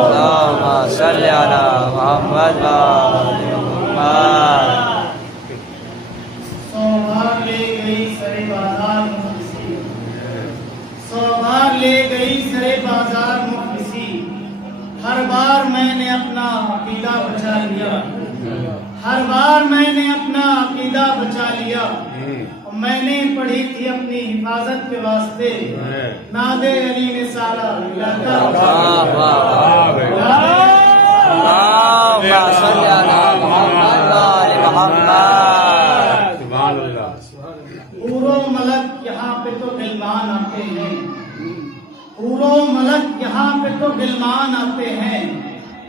अल्लाहुम्मा सल्ली अला मुहम्मद व आलि मुहम्मद। सौभाग्य ले गई सरे बाजार मुफलिसी, सौभाग्य ले गई सरे बाजार मुफलिसी। हर बार मैंने अपना अकीदा बचा लिया, हर बार मैंने अपना अकीदा बचा लिया। और मैंने पढ़ी थी अपनी हिफाजत के वास्ते नादे अली ने सारा इलाका। अल्लाहुम्मा सल्ली अला मुहम्मद व आलि मुहम्मद। सुभान अल्लाह। हूरो मलक यहाँ पे तो गिलमान आते हैं, हूरो मलक यहाँ पे तो गिलमान आते हैं।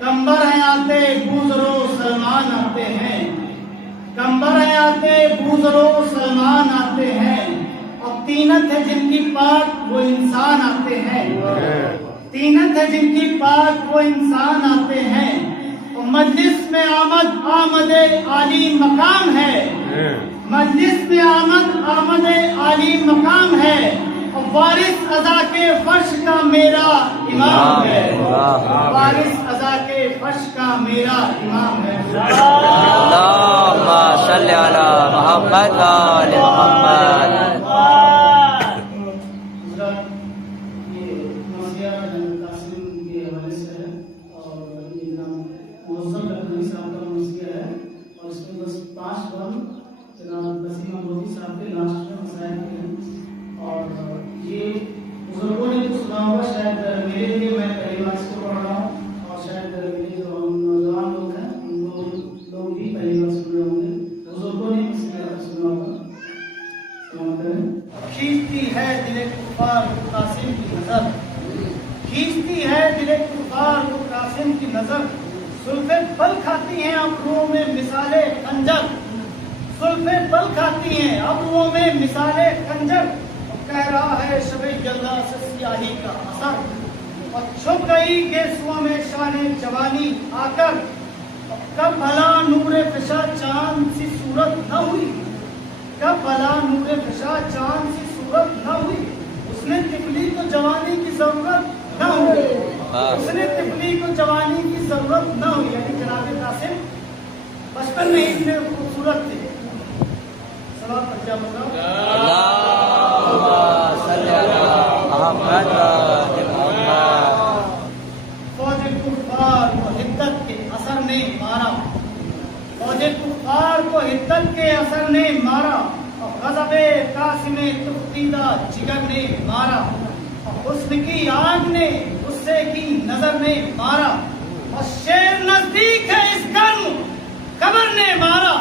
कंबर है आते बूजरो सलमान आते हैं, कंबर है आते बूजरो सलमान आते हैं। और तीनत है जिनकी पाक वो इंसान आते हैं, तीनत है जिनकी पाक वो इंसान आते हैं। और मजलिस में आमद आमदे आली मकाम है, मजलिस में आमद आमदे आली मकाम है। और वारिस अज़ा के फर्श का मेरा इमाम है, वारिस अज़ा के फर्श का मेरा इमाम है। अल्लाहुम्मा सल्ली अला मुहम्मद व आलि मुहम्मद। ये मौसिया कासिम के हवाले से है और ये नाम मौसम लखनवी साहब का मौसिया है। और इसमें बस 5 बम जनाब नसीम मोदी साहब के लास्ट में मसाइल के हैं। और ये बुजुर्गों ने जो सुना होगा, शायद मेरे लिए मैं पहली बार इसको पढ़ रहा हूँ और शायद मेरे जो नौजवान लोग हैं उन लोग भी पहली बार सुन रहे होंगे। बुजुर्गों ने इसमें सुना होगा। खींचती है दिले कुफार को कासिम की नजर, खींचती है दिले कुफार को कासिम की नजर। सुल्फे पल खाती हैं अब्रुओं में मिसाले खंजर, सुल्फे पल खाती हैं अब्रुओं में मिसाले खंजर। कह रहा है शबे जल्दा से सियाही का असर, और छुप गई गेसुओं में शाने जवानी आकर। कब भला नूरे फिशा चांद सी सूरत न हुई, कब भला नूरे फिशा चांद सी सूरत न हुई। उसने तिफली को जवानी की जरूरत न हुई, उसने तिफली को जवानी की जरूरत न हुई। यानी जनाब कासिम बचपन में ही इतने खूबसूरत थे। सवाब पर क्या बोला? फौज कुफार को हिद्दत के असर ने मारा, फौज कुफार को हिद्दत के असर ने मारा। और गज़बे कासिमे तुफ्तीदा जिगर ने मारा, और हुस्न की आग ने गुस्से की नजर ने मारा। और शेर नजदीक है इस गर्म कबर ने मारा,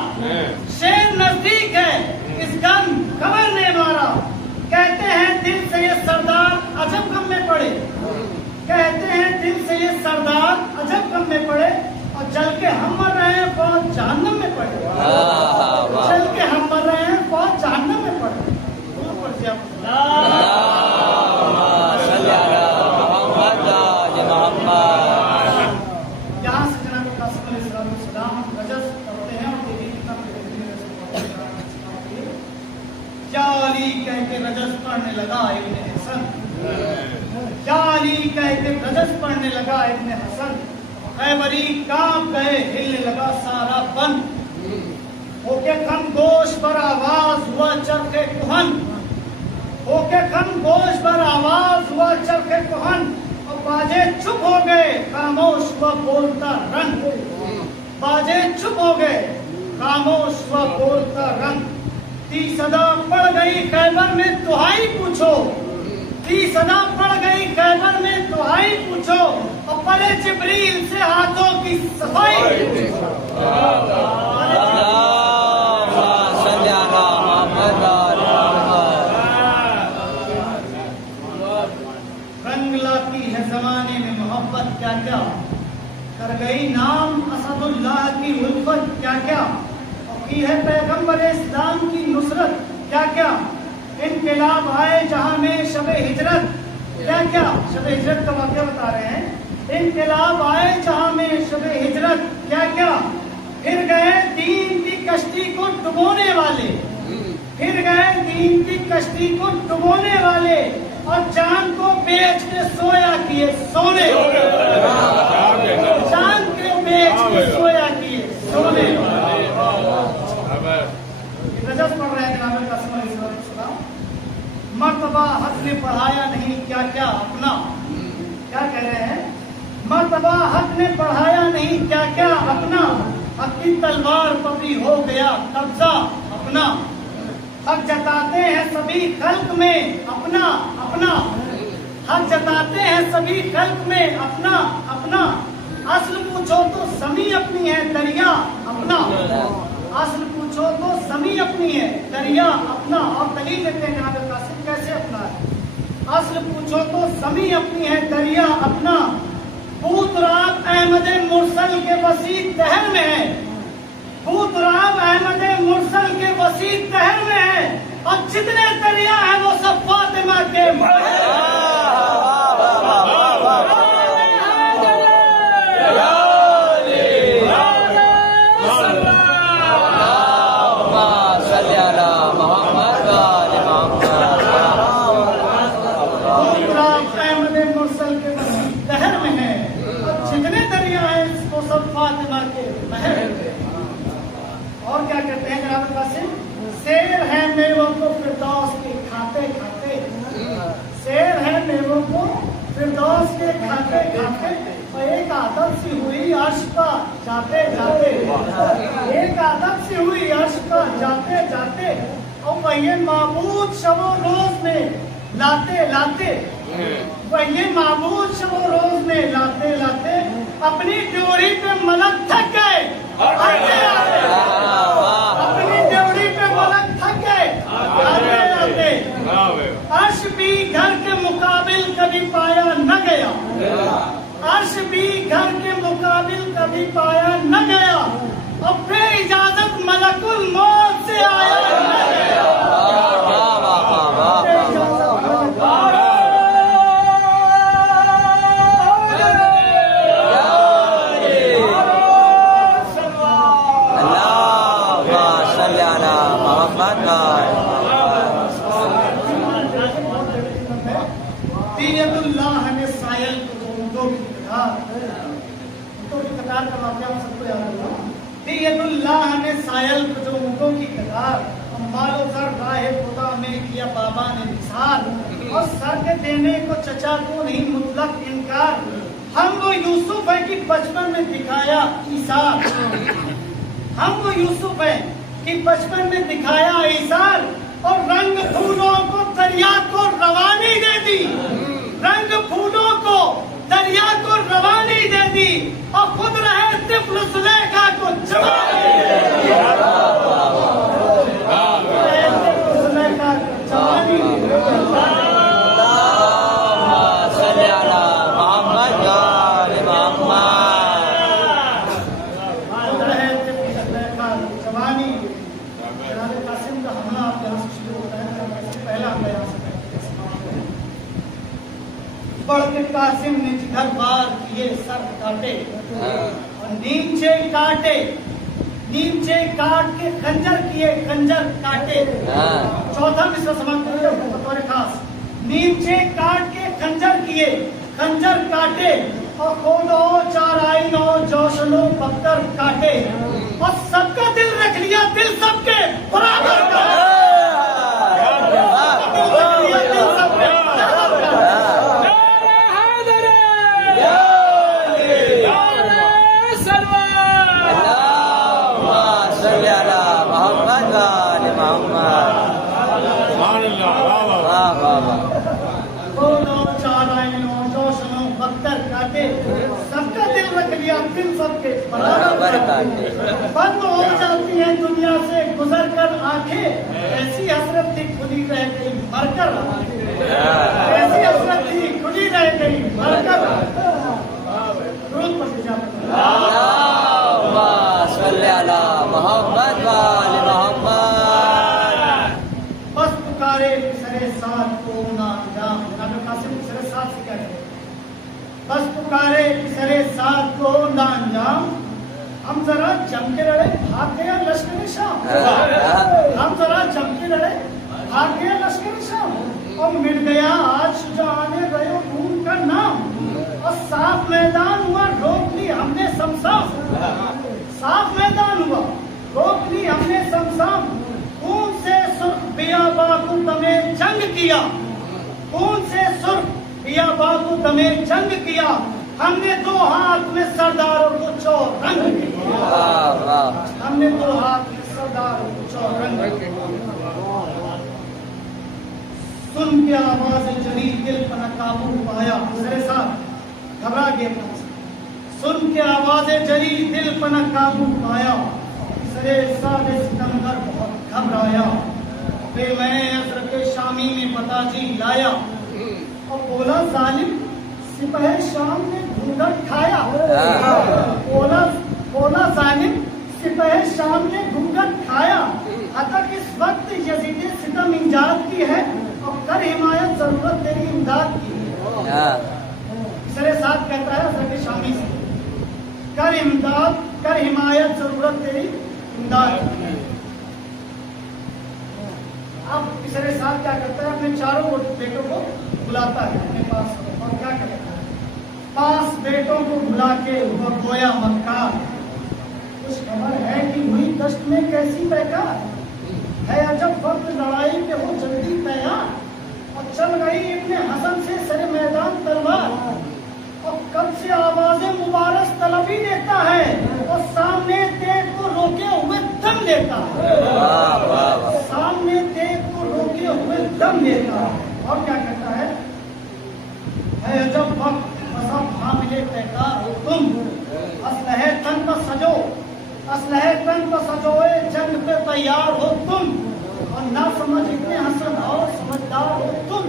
शेर नजदीक है इस गर्म कबर ने मारा। कहते हैं दिल से ये सरदार अजब गम में पड़े, कहते हैं दिल से ये सरदार अजब गम में पड़े। और जल के हम मर रहे हैं फौज जहन्नम में पड़े, जल के हम मर रहे हैं फौज जहन्नम में पड़े। यहाँ से जनाब कासिम अलैहिस्सलाम रजस पढ़ते हैं और देखिए कितना या अली कह के रजस पढ़ने लगा इब्न हसन, या अली कह के रजस पढ़ने लगा इब्न हसन। खैबरी कांप गए हिलने लगा सारा बन, होके खम गोश पर आवाज हुआ चरखे कुहन, होके खम गोश पर आवाज हुआ चरखे कुहन। और बाजे चुप हो गए खामोश हुआ बोलता रंग, बाजे चुप हो गए खामोश हुआ बोलता रंग। 30 सदा पड़ गई खैबर में दुहाई पूछो, 30 सदा पड़ गई खैबर में दुहाई पूछो। और पले जिब्रील से हाथों की सफाई रंग लाती है जमाने में मोहब्बत क्या क्या, कर गई नाम असदुल्लाह की उल्फत क्या क्या। की है पैगंबर इस्लाम की नुसरत क्या क्या। इनकलाब आए जहां में शबे हिजरत क्या क्या, शबे हिजरत का वाक़या बता रहे हैं। इनकलाब आए जहां में शबे हिजरत क्या क्या। फिर गए दीन की कश्ती को डुबोने वाले, फिर गए दीन की कश्ती को डुबोने वाले। और जान को बेच के सोया किए सोने, जान के बेच के सोया किए सोने। रजत पढ़ रहे हैं जनाब कासिम। मर्तबा हक ने पढ़ाया नहीं क्या क्या अपना, क्या कह रहे हैं? मर्तबा हक ने पढ़ाया नहीं क्या क्या अपना, हक की तलवार पर भी हो गया कब्जा अपना। हक जताते हैं सभी खल्क में अपना अपना, हक जताते हैं सभी खल्क में अपना अपना। असल पूछो तो समी अपनी है दरिया अपना, असल पूछो तो समी अपनी है दरिया अपना। और दलील देते हैं जनाब कासिम कैसे अपना है। असल पूछो तो समी अपनी है दरिया अपना। बूतराब अहमद मुरसल के वसीत तहर में है, बूतराब अहमद मुरसल के वसीत तहर में है। और जितने दरिया है वो सब फातिमा के और क्या कहते हैं जनाब कासिम? शेर है मेवों को फिरदौस के खाते खाते, शेर है मेवों को फिरदौस के खाते खाते। और एक आदत सी हुई अर्श पर जाते जाते, एक आदत सी हुई अर्श पर जाते जाते। और वही माबूद शबो रोज में लाते लाते, वही माबूद शबो रोज में लाते लाते। अपनी ड्योरी पे मलक थक गए आते आते, अपनी ड्योरी पे मलक थक गए आते आते। अर्श भी घर के मुकाबिल कभी पाया न गया, अर्श भी घर के मुकाबिल कभी पाया न गया। और फिर इजाजत मलकुल मौत से आया न गया। दीयतुल्लाह ने सायल को ऊँटों की कतार का वाक़या हम सबको याद होगा। दीयतुल्लाह ने सायल को जो ऊँटों की कतार, मालो सर राहे खुदा में किया बाबा ने निसार। और सर के देने को चचा को नहीं मुतलक इनकार। हम वो यूसुफ है कि बचपन में दिखाया ईसार, हम वो यूसुफ है कि बचपन में दिखाया ईसार। और रंग फूलों को दरिया को रवानी दे दी, रंग फूलों को दरिया को रवानी दे दी। और खुद रहे तिफ्ल सुलेखा को जवानी दे दी, सुलेखा को जवानी दे दी। बढ़ के कासिम ने जिधर बार किए सर काटे, और नीचे काटे, नीचे काट के खंजर किए खंजर काटे। चौथा मिसरा समाप्त बतौर खास। नीचे काट के खंजर किए खंजर काटे। और खोलो चार आईनो जोशनो पत्थर काटे। और सबका दिल रख लिया, दिल सबके बराबर का। सबका दिल रख लिया, दिल सबके बराबर काटे। बंद हो जाती है दुनिया से गुजर कर आंखें, ऐसी हसरत थी खुली रह गई मरकर, ऐसी हसरत थी खुली रह गई मरकर। बस पुकारे सरे साथ को ना अंजाम। कासिम सरे साथ से क्या कहे? बस पुकारे सरे साथ को ना अंजाम। हम जरा जम के लड़े भाग गया लश्कर शाम, हम जरा जम के लड़े भाग गया लश्कर शाम। और मिट गया आज शुजाने गयो किया, खून से सुर्ख किया बाबू दमे जंग किया, हमने 2 हाथ में सरदारों को चौरंग किया। हमने 2 हाथ में सरदारों को चौरंग किया। सुन के आवाज जली दिल पर काबू पाया, मेरे साथ घबरा गया। सुन के आवाजें जली दिल पर काबू पाया, सरे सादे सिकंदर बहुत घबराया। फिर मैंने हजरत शामी में पताजी लाया और बोला जालिम सिपाही शाम ने घूंघट खाया। बोला जालिम सिपाही शाम ने घूंघट खाया। अतः इस वक्त यजीद सितम इमदाद की है और कर हिमायत जरूरत तेरी इमदाद की है। सरे साथ कहता है हजरत शामी से, कर हिमायत जरूरत तेरी इमदाद की है। अब तीसरे साथ क्या करता है, अपने चारों बेटों को बुलाता है अपने पास और क्या करता है, 5 बेटों को बुला के वह गोया मक्कार, कुछ खबर है कि हुई दश्त में कैसी बेकार है, अजब वक्त लड़ाई पे हो जल्दी तैयार, और चल गई इब्ने हसन से सरे मैदान तलवार, और कब से आवाजें मुबारक तलबी देता है, और सामने तेज को रोके हुए दम लेता है। सामने तेज को रोके हुए दम लेता है। और क्या कहता है जब वक्त मजहब हामिले तैकार हो तुम, असलहे तन पर सजो, असलहे तन पर सजोए जंग पे तैयार हो तुम, और ना समझ इतने हसन और समझदार हो तुम,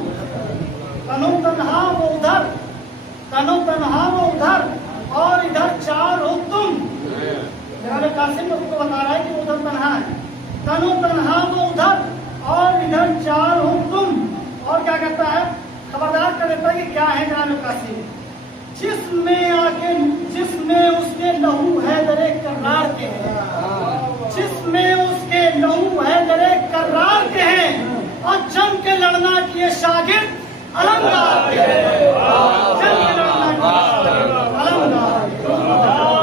तनो तनहा वो उधर, तनो तनहा वो उधर, और इधर 4 हो तुम। जनाब कासिम उसको बता रहा है कि उधर तनहा है, तनो तनहा वो उधर और इधर 4 हो तुम। और क्या कहता है, खबरदार कर देता है कि क्या है जनाब कासिम, जिसमें उसके लहू है दरे कर्रार के हैं, जिसमें उसके लहू है दरे कर्रार के हैं, और जम के लड़ना किए शागिर्द अलंगार के हैं, जम के लड़ना किए अलंगार के हैं।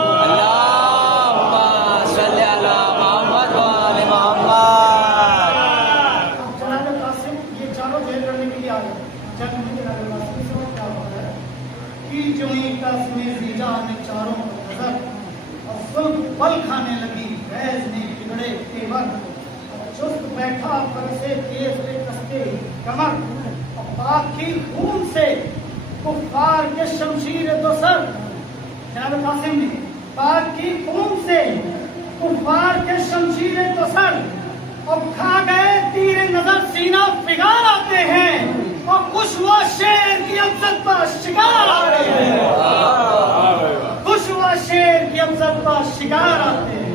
बल खाने लगी भैंस ने बिगड़े तेवर, चुस्त बैठा पर से तेज पे कसते कमर, और पाक की खून से कुफ्फार के शमशीर तो सर, जनाब कासिम ने पाक की खून से कुफ्फार के शमशीर तो सर, और खा गए तीर नजर सीना फिगार आते हैं, और खुश हुआ शेर की अमजद पर शिकार आते हैं, खुश हुआ शेर की अमजद पर शिकार आते हैं।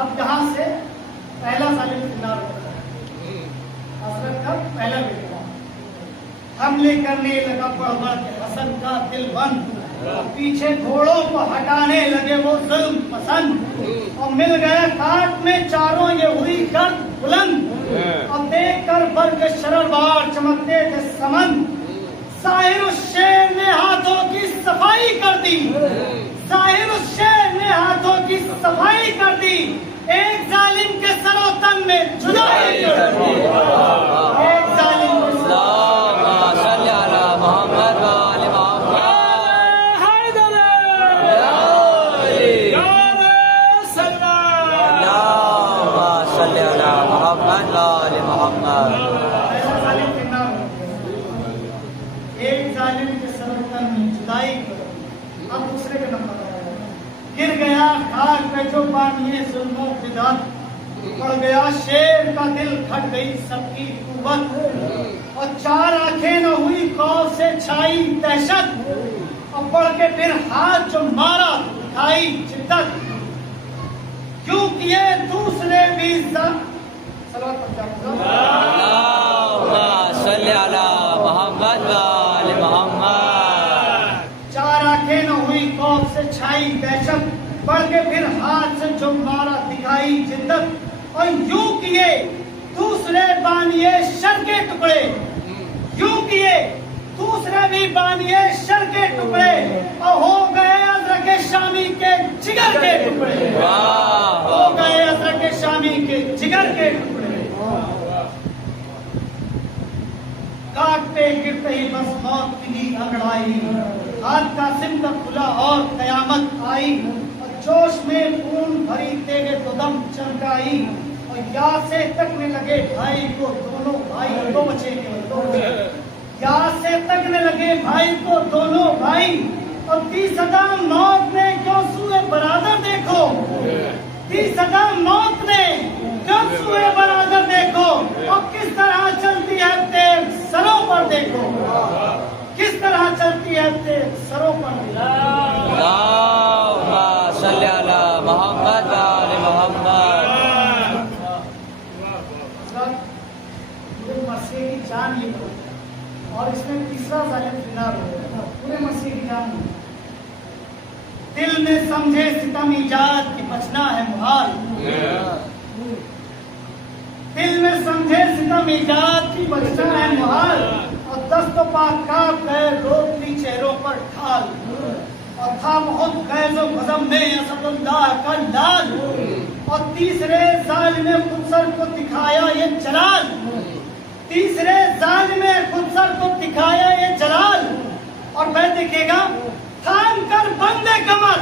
अब यहाँ से पहला जालिम जिंदा हसरत का पहला बेटा हमले करने लगा बढ़ के हसन का दिल बंद, पीछे घोड़ों को हटाने लगे वो जुल्म पसंद, और मिल गए काट में चारों ये हुई गर्द बुलंद, और देख कर बर्ग शररवार चमकते थे समन, साहिर शेर ने हाथों की सफाई कर दी, साहिर शेर ने हाथों की सफाई कर दी, एक जालिम के सरोतन में जुदाई कर दी, एक जालिम के गिर गया खाक पे जो बानिए जुल्मों की दात, पड़ गया शेर का दिल, खट गई सबकी कुव्वत, और 4 आंखें न हुई खौफ से छाई दहशत, और पड़ के फिर हाथ जो मारा दिखाई शिद्दत, क्यों किए दूसरे भी छाई दहशत, बढ़ के फिर हाथ से जो मारा दिखाई जिद्दत, और यूं किए दूसरे बानिए शर के टुकड़े, यूं किए दूसरे भी बानिए शर के टुकड़े और हो गए हज़रत शामी के जिगर के टुकड़े। हो गए हज़रत शामी के जिगर के टुकड़े। काटते गिरते ही बस मौत की नींद अंगड़ाई, हाथ कासिम का खुला और कयामत आई, और जोश में खून भरी तेगे तो दम चमकाई, और याद से तकने लगे भाई को दोनों भाई, दो बचे याद से तकने लगे भाई को दोनों भाई, और 30,000 मौत ने क्यों सुए बरादर देखो, 30,000 मौत ने क्यों सुए बरादर देखो, और किस तरह चलती है तेज सरों पर देखो, किस तरह चलती है तेज सरों पर देखो। सल्ली अला मोहम्मद व आले मोहम्मद। पूरे मसीह की जान ये और इसमें तीसरा जालिम फिनार हो गया, पूरे मसीह की जान। दिल में समझे सितम ईजाद की बचना है मुहाल, दिल में समझे सितम ईजाद की बचना है मुहाल, और दस्तों पाक कांप गए रोतली चेहरों पर ढाल, और था बहुत गैज़ो गज़म में असदुल्लाह का लाल, और तीसरे जालिम खुदसर को दिखाया ये जलाल, तीसरे जालिम खुदसर को दिखाया ये जलाल। और वह दिखेगा थाम कर बंदे कमर,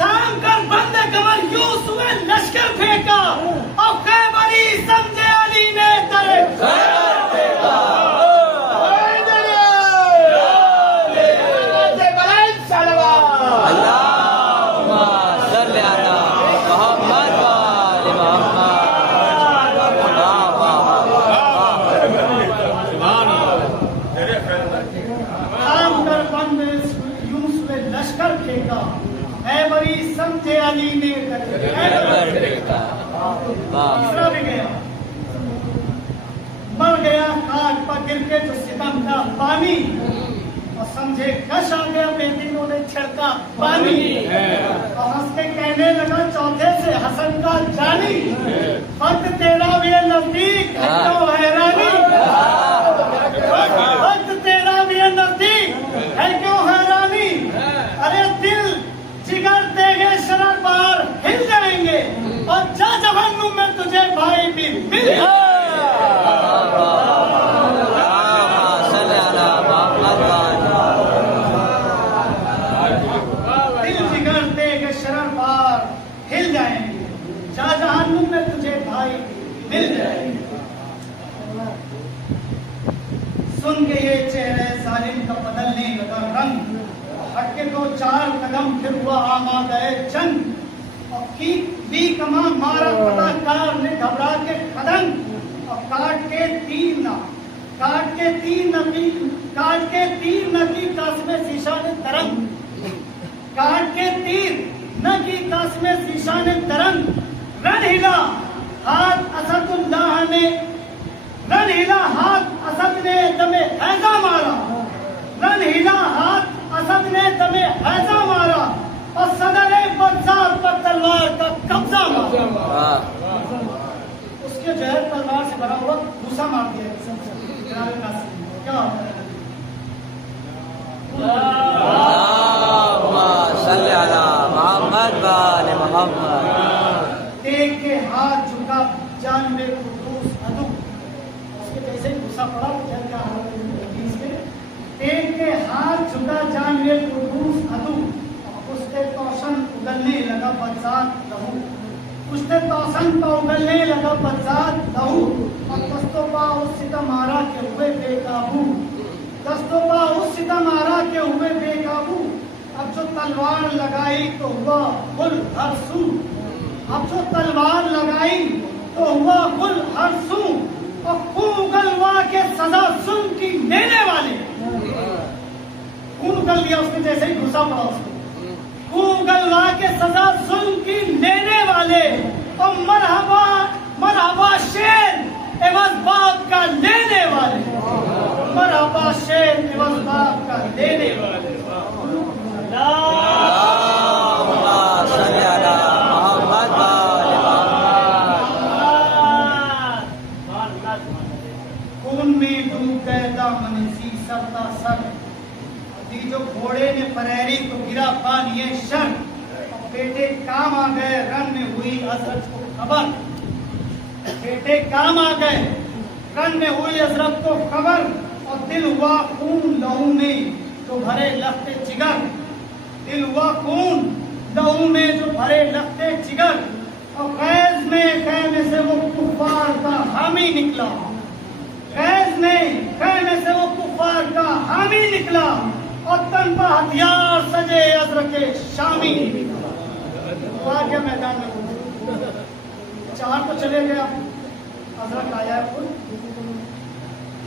थाम कर बंदे कमर यूसुफ लश्कर फेंका, और खैबरी समझे अली ने तेरे खैबर फेंका। समझे अली ने तीसरा भी गया, मर गया काट पर गिर के जो सितम का पानी, और समझे कश आ गया बेदीनों ने छिड़का पानी, और हंस के कहने लगा चौथे से हसन का जानी, वक्त तेरा भी नजदीक है क्यों हैरानी, वक्त तेरा भी नजदीक है क्यों हैरानी, अरे दिल जिगर देंगे शरर पार हिल जाएंगे, और जा जहन्नुम में तुझे भाई भी मिल दिल जिगर देंगे शरर पार हिल जाएंगे, जा जहन्नुम में तुझे भाई भी मिल जाएंगे। सुन के ये चेहरे जालिम का बदलने लगा रंग, हटके 2-4 कदम फिर हुआ आमादा जंग, और की कमा मारा पताकार ने घबरा के खदन, और काट के तीर न की कास्मे शीशा ने तरंग, काट के तीर न की कास्मे शीशा ने तरंग, रन हिला हाथ असदुल्लाह ने, रन हिला हाथ असद ने दमे हैजा मारा, रन हिला हाथ असद ने दमे हैजा मारा, और सदर बज़ार पर तलवार का कब्जा मारा, उसके जो है तलवार से भरा हुआ घूसा मार दिया। क्या सल्ली अला मोहम्मद व आले मोहम्मद। देख के हाथ झुका जान में कुदूस अदु, उसके जैसे ही घुसा पड़ा जल का देख के हाथ झुका जान में कुदूस अदु, उसके तौसन उगलने लगा बरसात लहू, उसके तौसन पर उगलने लगा बरसात लहू, और दस्तों पा उस सितमारा के हुए बेकाबू, दस्तों पा उस सितमारा के हुए बेकाबू, अब जो तलवार लगाई तो हुआ गुल हरसू, अब जो तलवार लगाई तो हुआ गुल हरसू, और खून उगलवा के सजा सुन की लेने वाले, खून उगल दिया उसने जैसे ही घुसा पड़ा उसको, गलवा के सजा सुन की लेने वाले, और मरहबा मरहबा शेर एवज बाप का लेने वाले, मरहबा शेर एवज बाप का लेने वाले। खून में डूब गए दामन सी सरता बरेरी तो गिरा पानी शर, बेटे काम आ गए रन में हुई हजरत को खबर, बेटे काम आ गए रन में हुई हजरत को खबर, और दिल हुआ खून लहू में जो भरे लखते जिगर, दिल हुआ खून लहू में जो भरे लखते जिगर, और गैज में कहने से वो कुफार का हामी निकला, गैज में कहने से वो कुफार का हामी निकला, और तन पर हथियार सजे अजरके शामी निकला। क्या मैदान में चार तो चले गया, अजरक आया खुद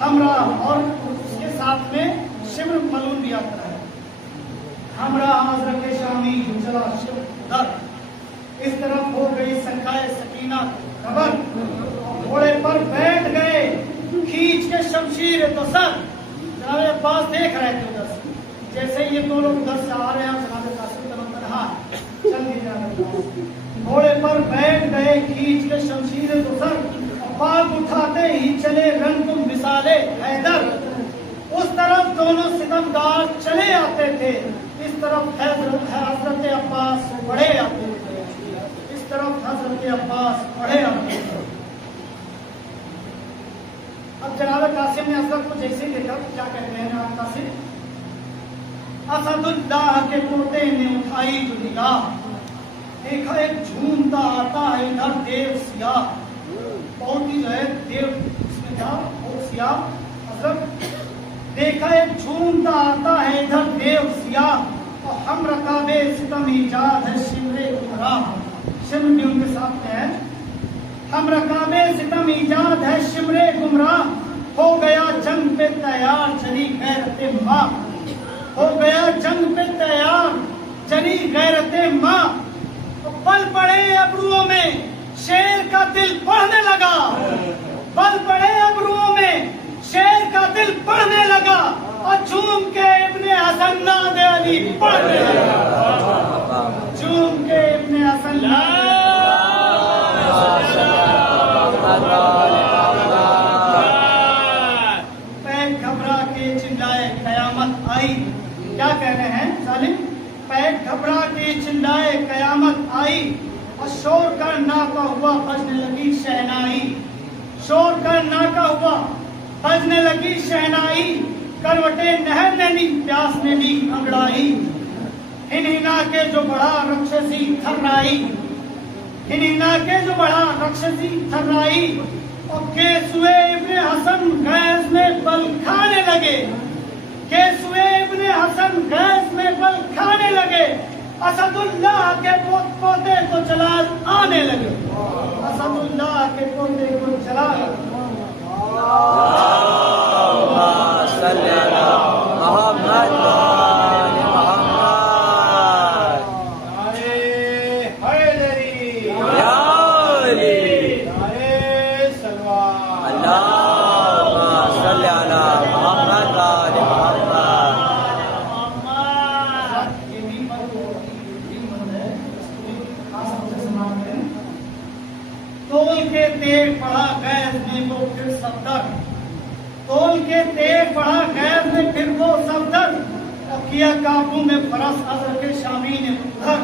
हमरा, और उसके साथ में शिब्र मलून भी आता है। हमरा अजरक शामी चला शिब्र दर, इस तरफ हो गई सखाए सकीना खबर, घोड़े पर बैठ गए खींच के शमशीर तो सर। जनाब अब्बास देख रहे थे उधर से, जैसे ये दो लोग उधर से आ रहे हैं, जनाब कासिम तरफ तनहा चल दिया, घोड़े पर बैठ गए खींच के शमशीर तो सर, पाग उठाते ही चले रन को मिसाले हैदर। उस तरफ दोनों सितमगार चले आते थे, इस तरफ हजरत अब्बास बढ़े आते थे, इस तरफ हजरत अब्बास बढ़े आते थे। अब जनाब कासिम ने हजरत को जैसे देखा, क्या कहते हैं जनाब कासिम, असदुल्लाह के पोते ने उठाई जो निगाह, देखा एक झूमता आता है इधर देव सियाह, बहुत ही जो है देव इसमें था बहुत सियाह, हजरत देखा एक झूमता आता है इधर देव सियाह, और हम रकाबे सितम ईजाद है शिमरे गुमराह, शिमर भी उनके साथ में है, हम रकाबे सितम ईजाद है शिमरे गुमराह, हो गया जंग पे तैयार चली गैरते माँ, हो गया जंग पे तैयार चली गैरते माँ, तो पल पड़े अबरुओं में शेर का दिल पढ़ने लगा, पल पड़े अबरुओं में शेर का दिल पढ़ने लगा, और झूम के इब्ने हसन नादे अली पढ़ने लगा, झूम के इब्ने हसन पैर घबरा के चिल्लाए कयामत आई, क्या कह रहे हैं सालिम, पैर घबरा के चिल्लाए कयामत आई, और शोर कर नाका हुआ बजने लगी शहनाई, शोर कर नाका हुआ बजने लगी शहनाई, करवटे नहर ने ली प्यास ने ली अंगड़ाई, हिना के जो बड़ा रक्षसी थर्राई, हिना के जो बड़ा रक्षसी थर्राई, और केसुए इब्ने हसन गैस में बल खाने लगे, केसुए इब्ने हसन गैस में बल खाने लगे, असदुल्लाह के पोते को जलाल आने लगे, असदुल्लाह के पोते को जलाल तोल के तेल पड़ा गैस में वो फिर सफदर, तोल के तेल पड़ा गैस में फिर वो सफदर, और किया काबू में फरस अजर के शामी ने उधर,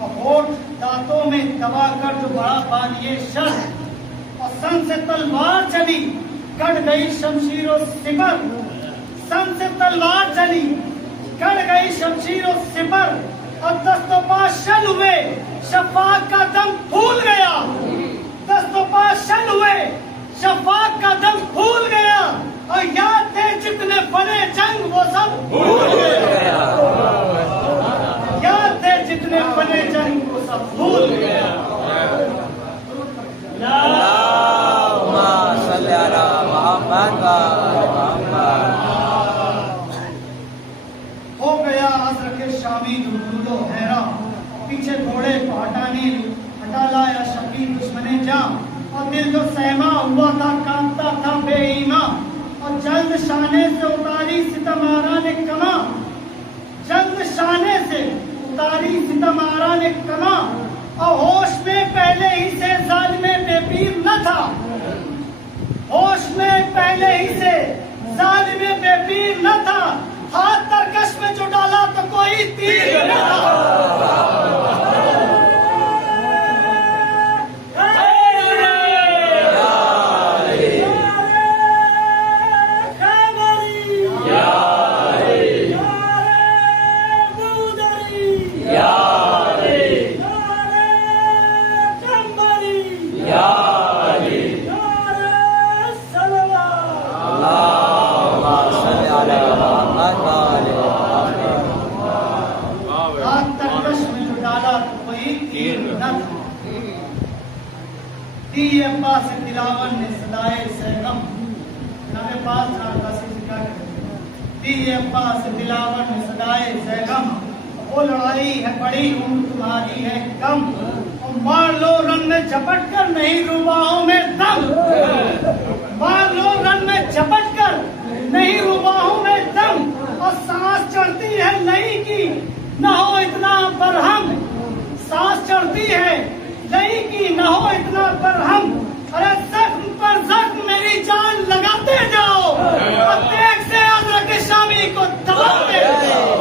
और होठ दांतों में दबा कर जो बड़ा बालिए शर, और सन से तलवार चली कट गई शमशीर सिपर, सन से तलवार चली कट गई शमशीर सिपर, और दस्तोपाशन हुए शफाक का दम फूल गया, दस्तोपाशन हुए शफाक का दम फूल गया, और याद थे जितने बने जंग वो सब भूल गया, याद थे जितने बने जंग वो सब भूल गया। हो गया अज़र के शामी दुर्दो हैरा, पीछे घोड़े को हटा लाया शबी दुश्मने जाम, और दिल जो सहमा हुआ था कांपता था बेईमा, और जल्द शाने से उतारी सितमारा ने कमा, जल्द शाने से उतारी सितमारा ने कमा, और होश में पहले ही से जालिमे बेपीर न था, होश में पहले ही से जालिमे बेपीर न था, हाथ तरकश में जो डाला तो कोई तीर न था। अब्बास दिलावन ने सदाए सहगम नबे पास राकासी से क्या कहते हैं अब्बास दिलावन ने सदाए सहगम वो लड़ाई है बड़ी उम्र तुम्हारी है कम और मार लो रन में झपट कर नहीं रुबाहों में दम मार लो रन में झपट कर नहीं रुबाहों में दम और सांस चढ़ती है नहीं की न हो इतना बरहम सांस चढ़ती है नहीं की न हो इतना बरहम अरे जख्म पर जख्म मेरी जान लगाते जाओ और तेग से अदरक शामी को दबाते जाओ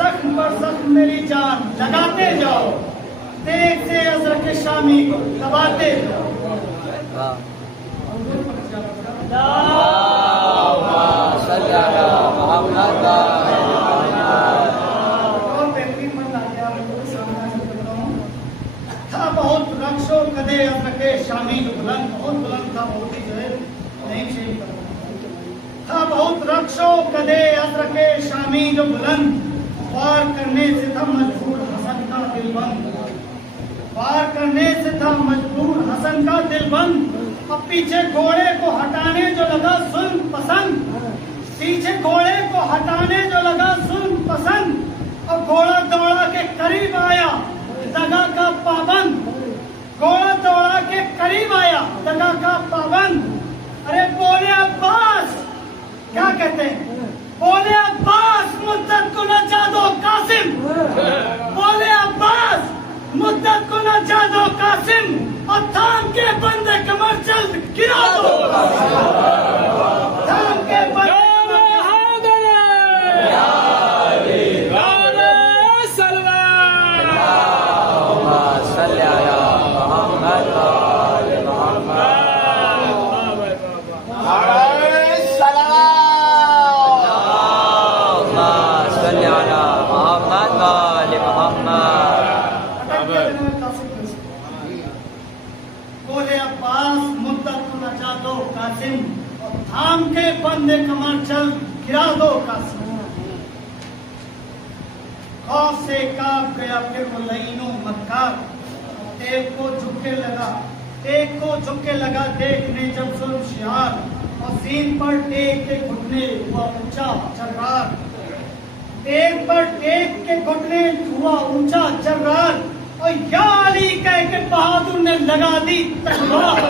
जख्म पर जख्म मेरी जान लगाते जाओ तेग से अदरक शामी को दबाते जाओ। बहुत रक्षो कदे अदरके शामी जो बुलंद बहुत बुलंद था बहुत ही जो है नहीं शेर था बहुत रक्षो कदे अदरके शामी जो बुलंद वार करने से था मजबूर हसन का दिल बंद वार करने से था मजबूर हसन का दिल बंद अब पीछे घोड़े को हटाने जो लगा सुन पसंद पीछे घोड़े को हटाने जो लगा सुन पसंद अब घोड़ा दौड़ा के करीब आया दगा का पाबंद घोड़ा दौड़ा के करीब आया दगा का पाबंद अरे बोले अब्बास क्या कहते हैं बोले अब्बास मुद्दत को न जा दो कासिम बोले अब्बास मुद्दत को न जा दो कासिम और थाम के बंदे कमर जल्द गिरा दो थाम के बंदे थाम के बंदे कमर चल गिरा दो कासिम खौफ से कांप गया फिर वो लईनो मक्कार एक को झुकने लगा देखने जब जुल्म शियार और सीन पर टेक के घुटने हुआ ऊंचा चर्रार एक पर टेक के घुटने हुआ ऊंचा चर्रार और या अली कह के बहादुर ने लगा दी तलवार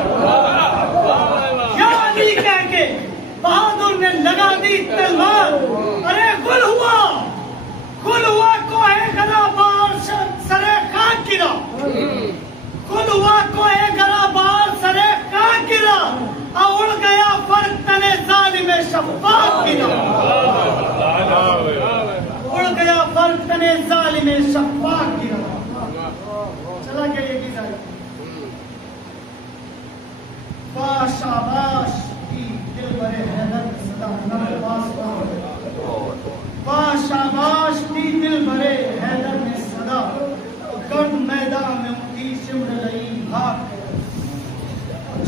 या अली कह के बहादुर ने लगा दी तलवार अरे गुल हुआ को है गला बार सरे खाक गिरा गुल हुआ को है गला बार सरे खाक गिरा और उड़ गया फर्क तने जालिम शफ्फाफ गिरा उड़ गया फर्क तने जालिम शफ्फाफ गिरा चला गया ये की जाए शाबाश की दिल भरे हैदर सदा शाबाश की दिल भरे हैदर में सदा गढ़ मैदान में उठी शिमर लई भाग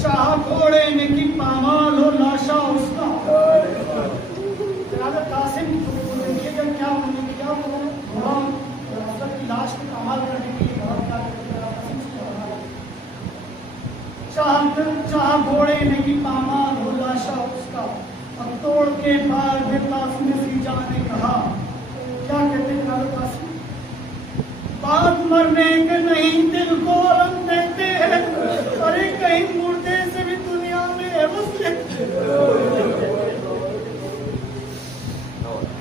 चाह घोड़े ने की पामाल हो लाशा उसका कासिम देखिएगा क्या घोड़ा की लाश को कमाल करने के लिए बहुत चाह घोड़े ने की पामाल हो लाशा उसका और तोड़ के बार में कासिम ने सीजा ने कहा क्या कहते हैं कासिम बात मरने के नहीं दिल को रंग देते हैं अरे कहीं मुर्दे से भी दुनिया में एवज लेते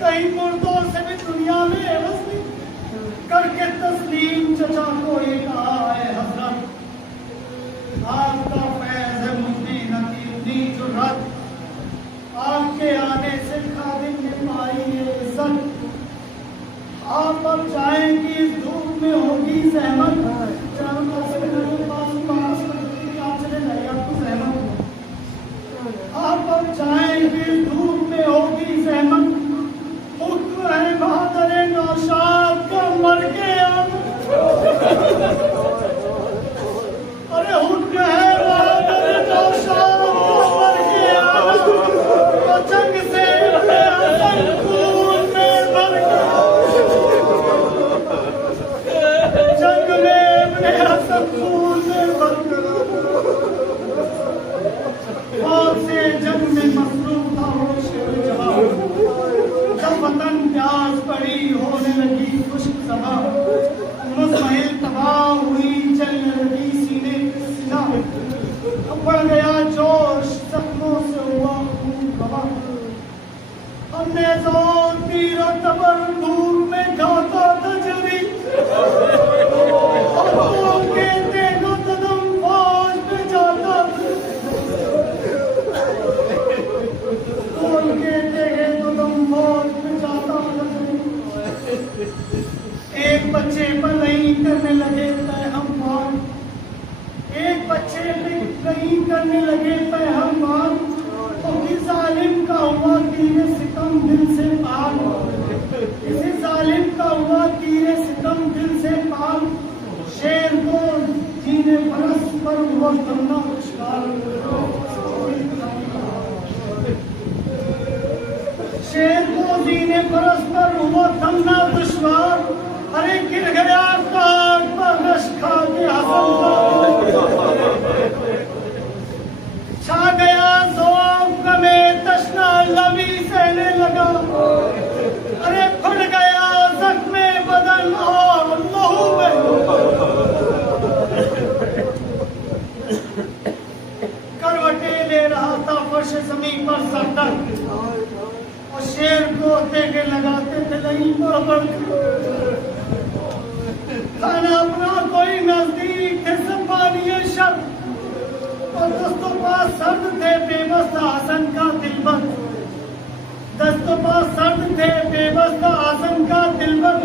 कहीं मुर्दों से भी दुनिया में एवज करके तस्लीम चचा को ये कहा है हजरत आपका फैज है मुझे न की उन्हीं जो रत आपके होगी सहमत। चारों पास आप चले जाइए, आपको सहमत हो। आप अब जाएंगे धूप में होगी सहमत। हुक्म है बहादुर नौशाद का मर के अरे हुक्म है बहादुर नौशाद का मर के आना, जंग से खून में भर जंग में अपने हसन खून में भर और से जंग में मसरूफ था वो शेर जहां। जब वतन प्यास पड़ी होने लगी खुश्क सभा, मुज़महिल तबाह हुई चलने लगी सीने की सिला। अब बढ़ गया जोश जख्मों से हुआ खून गवाह। हमने जोर तीर और तबर धूप में घाता था जरी, और तो कहते न कदम फौज पे जाता, तो कहते हैं कदम फौज पे जाता। एक बच्चे पर नहीं करने लगे पैहम, एक बच्चे पे नहीं करने लगे पैहम, तो किस जालिम का हुआ तीरे सितम दिल से पार, किसी जालिम का हुआ तीरे सितम दिल से पार। शेर को जीने बरस पर हुआ करना दुश्वार, शेर को जीने बरस पर हुआ करना दुश्वार। अरे गिर गया काट पर नश खा के हसन छा गया ज़ौक़ में तशना लवी सहने लगा। अरे फट गया ज़ख्मे बदन और लहू में, करवटें ले रहा था फर्श ज़मीन पर सरदर, और शेर को देखे लगाते थे नहीं पर खाना अपना कोई नजदीक थे संभालिए शर, और दोस्तों पास सर्द थे बेबस था हसन का दिलबर, दोस्तों पास सर्द थे बेबस था हसन का दिलबर।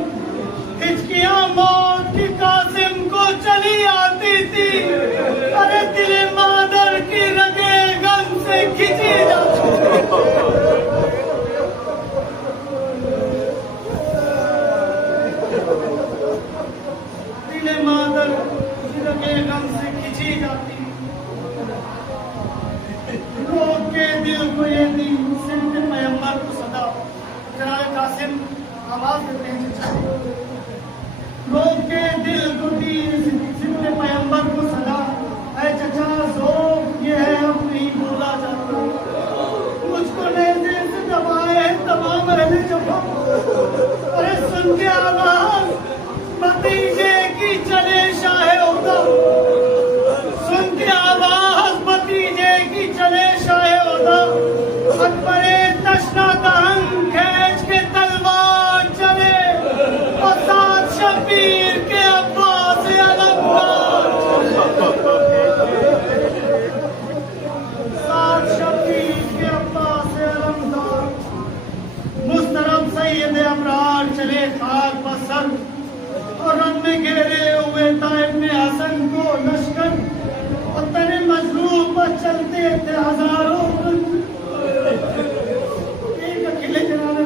हिचकियां मौत की कासिम को चली आती थी, अरे दिल मादर की रगे गम से खिंची जाती। मादर के गम से खिंची जाती, लोग के दिल को ये दी सिमत पैगंबर को सदा। जनाब कासिम आवाज देते हैं, लोग के दिल को दी सिमत पैगंबर को सदा। ऐ चचा ज़ौक़ ये है अब नहीं बोला जाता, मुझको नेज़े से दबाए तमाम अहले जफ़ा। अरे सुन के आवाज भतीजे की चले शाहे उदा, सुन के आवाज भतीजे की चले शाहे उदा। अकबरे तशना दहन खींच के तलवार चले, और साथ शबीर के अब्बास अलमदार, साथ शबीर के अब्बास अलमदार। मुस्तरब सैयद अबरार चले खाक पर सर, और रन में घेरे हुए ताइब में हसन को लश्कर, और तेरे मजलूम पर चलते थे हजारों। एक अकेले जनाब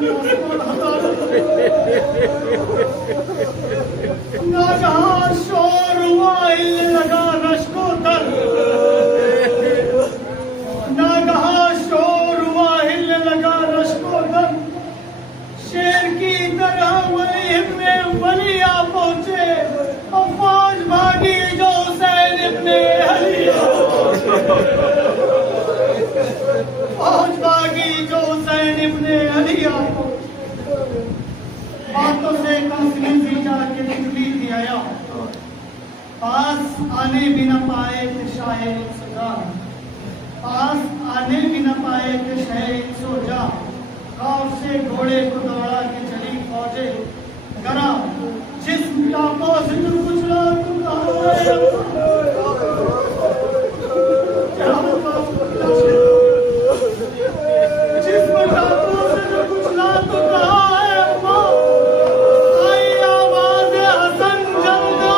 नाजहां शोर हुआ हिलने लगा रश्को दर, नागहां शोर हुआ हिलने लगा रश्को दर। शेर की तरह वली आ पहुंचे, और फौज भागी जो हुसैन इब्ने अली, फौज भागी जो हुसैन इब्ने अली। बातों से कासिम जाके निकली थी आया, पास आने भी न पाए थे शाहे सजा, पास आने भी न पाए थे शाहे सोजा। खौफ से घोड़े को दौड़ा के चली फौजे, करा जिस्म टापो से जो कुचला तुम जिस्म टापो से जो कुचला तो कहा है अम्मा। आई आवाज़ हसन जल्दा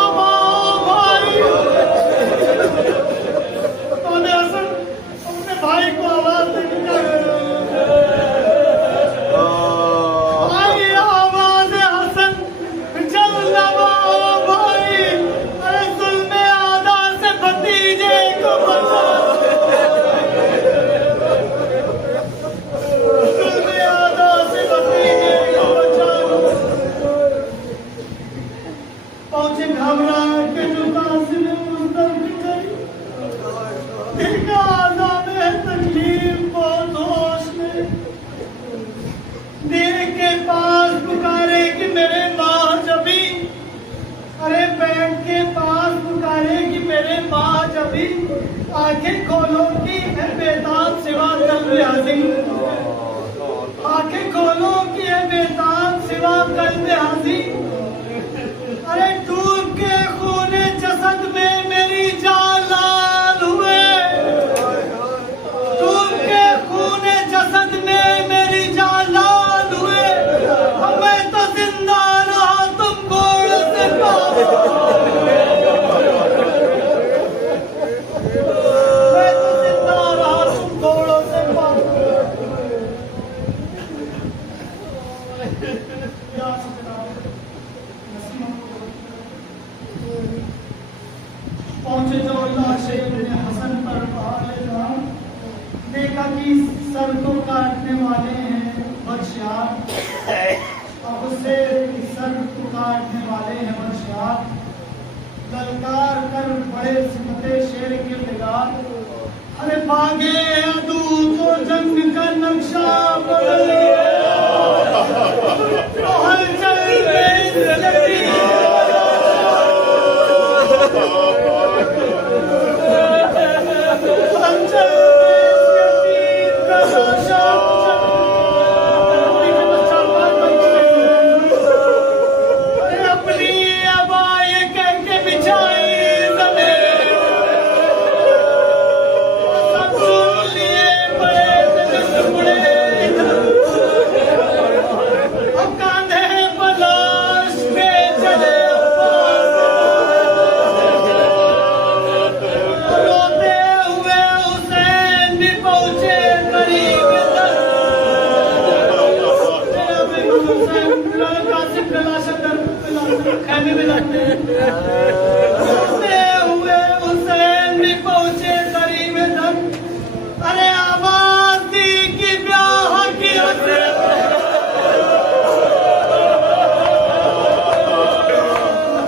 अभी आंखें खोलो की है बेताब सिवा कल्ब हाजिर, आंखें खोलो की है बेताब सिवा कल्ब हाजिर। अरे डूब के खूने जसद में मेरी जान लाल हुए, डूब के खूने जसद में मेरी जान लाल हुए। मैं तो जिंदा रहा तुम घोड़े से पार, मैं तो जिंदा रहा तुम घोड़ों से पार। पहुंचे जो लाशे इब्ने हसन पर पहाड़े जहां, देखा कि सर को काटने वाले हैं बदशाह, अब उसे सर को काटने वाले हैं बदशाह। ललकार कर बड़े सिमते शेर के बिगाड़, अरे भागे अदू तो जंग का नक्शा बदल गया, तो हलचल में लगी खाने में लगते हैं। हुए हुसैन भी पहुंचे करीब तक, अरे आवाज दी कि ब्याह की हसरत,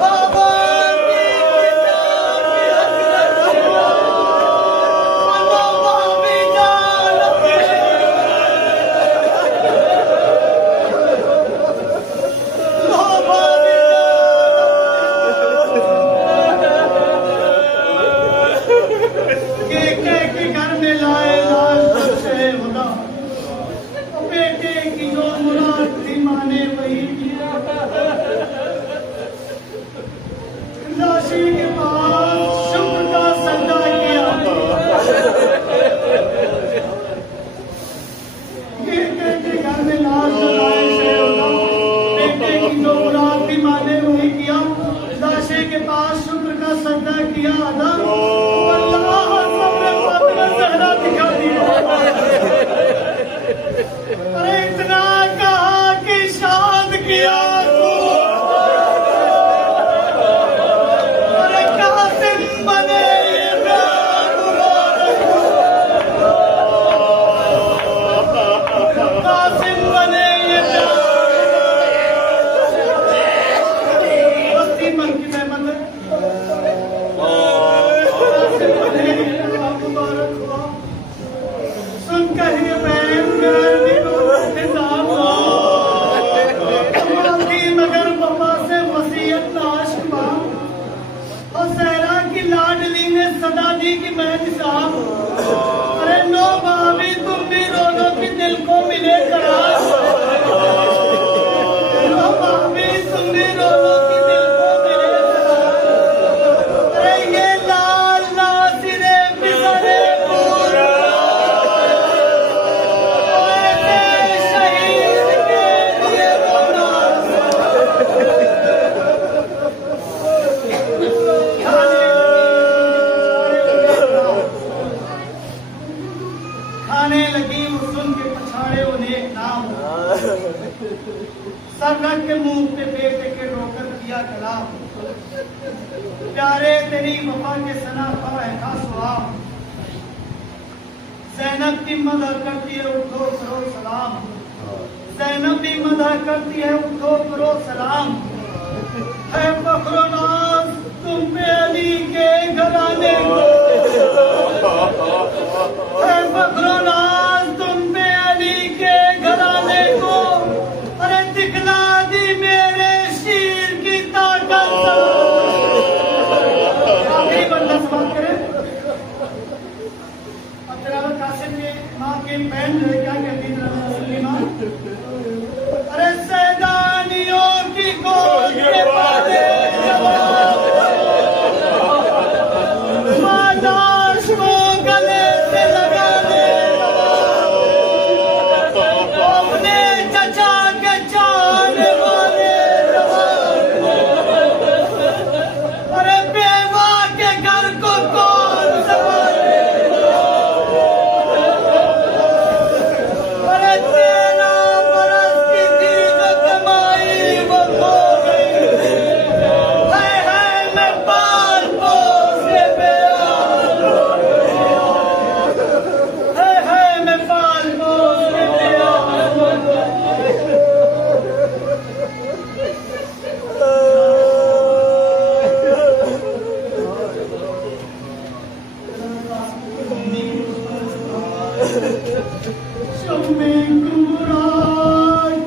आवाज दी कि ब्याह की हसरत, मनोवा भी जान के घर में लाए लाल बच्चे खुदा, बेटे की जो मुराद थी माने वही किया। लाशी के पास शुक्र का सजदा किया, बेटे के घर में लाल लाए खुदा, बेटे की जो मुराद थी माने वही किया। लाशे के पास शुक्र का सजदा किया अदा, दिखा दिया। अरे इतना कहा कि शाद किया, अरे कासिम बने ये कासिम बने ये बस्ती मन की रहमत है। मगर पापा से वसीयत लाश और सहरा की लाडली ने सदा दी कि मैं निसाब, अरे नो भाभी तुम भी दोनों की दिल को मिले करार, नो भाभी तुम भी दोनों की दिल को मिले करार। अरे ये लाल नासिरे बिसरे खाने लगी सुन के पछाड़े उन्हें एक नाम, सर रख के मुंह पे बेटे के रोकर किया कलाम। प्यारे तेरी वफा के सना पर है था सुहाग, ज़ैनब की मदद करती है उठो करो सलाम, ज़ैनब भी मदद करती है उठो करो सलाम। है फख्र नाज तुम पे अली के घराने को, है फख्र नाज तुम पे अली के घराने को, अरे दिखला दी मेरे शीर की ताकत। आखिरी बंदा सवाल करे, कासिम के माँ के बैंड क्या कहती है माँ? अरे सैदानियों की गोद के पाले लाश को गले से लगा दे अपने चचा के जाने वाले अरे बेवा के घर को कौन संभाले अरे 13 बरस की थी जो कमाई वो खो गई है मैं पाल पोस के बेयार है मैं पाल पोस के शब में कुमरा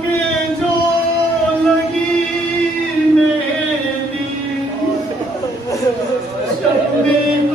के जो लगी मेहंदी शब में